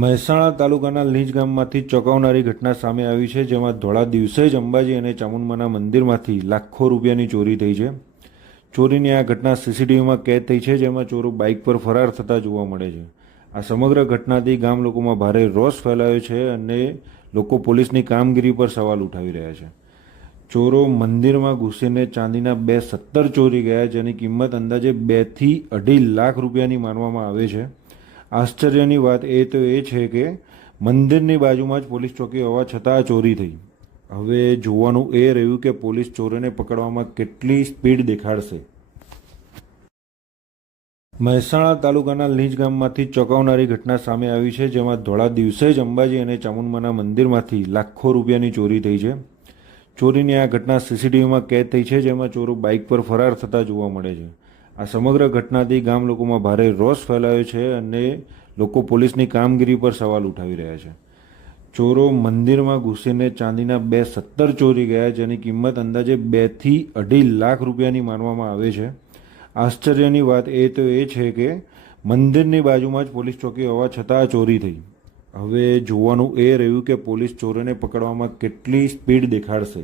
મહેસાણા તાલુકાના લીંજ ગામમાંથી ચોંકાવનારી ઘટના સામે આવી છે, જેમાં ધોળા દિવસે જ અંબાજી અને ચામુંડમાના મંદિરમાંથી લાખો રૂપિયાની ચોરી થઈ છે. ચોરીની આ ઘટના સીસીટીવીમાં કેદ થઈ છે, જેમાં ચોરો બાઇક પર ફરાર થતા જોવા મળે છે. આ સમગ્ર ઘટનાથી ગામ લોકોમાં ભારે રોષ ફેલાયો છે અને લોકો પોલીસની કામગીરી પર સવાલ ઉઠાવી રહ્યા છે. ચોરો મંદિરમાં ઘૂસીને ચાંદીના 2 સત્તર ચોરી ગયા, જેની કિંમત અંદાજે 2 થી 2.5 લાખ રૂપિયાની માનવામાં આવે છે. આશ્ચર્યની વાત તો એ છે કે મંદિરની બાજુમાં જ પોલીસ ચોકી હોવા છતાં ચોરી થઈ. હવે જોવાનું એ રહ્યું કે પોલીસ ચોરોને પકડવામાં કેટલી સ્પીડ દેખાડશે. મહેસાણા તાલુકાના લીંજ ગામમાંથી ચોંકાવનારી ઘટના સામે આવી છે, જેમાં ધોળા દિવસે જ અંબાજી અને ચામુંડમાના મંદિરમાંથી લાખો રૂપિયાની ચોરી થઈ છે. ચોરીની આ ઘટના સીસીટીવીમાં કેદ થઈ છે, જેમાં ચોરો બાઇક પર ફરાર થતા જોવા મળે છે. આ સમગ્ર ઘટનાથી ગામ લોકોમાં ભારે રોષ ફેલાયો છે અને લોકો પોલીસની કામગીરી પર સવાલ ઉઠાવી રહ્યા છે. ચોરો મંદિરમાં ઘૂસીને ચાંદીના 2 સત્તર ચોરી ગયા, જેની કિંમત અંદાજે 2 થી 2.5 લાખ રૂપિયાની માનવામાં આવે છે. આશ્ચર્યની વાત તો એ છે કે મંદિરની બાજુમાં જ પોલીસ ચોકી હોવા છતાં ચોરી થઈ. હવે જોવાનું એ રહ્યું કે પોલીસ ચોરોને પકડવામાં કેટલી સ્પીડ દેખાડશે.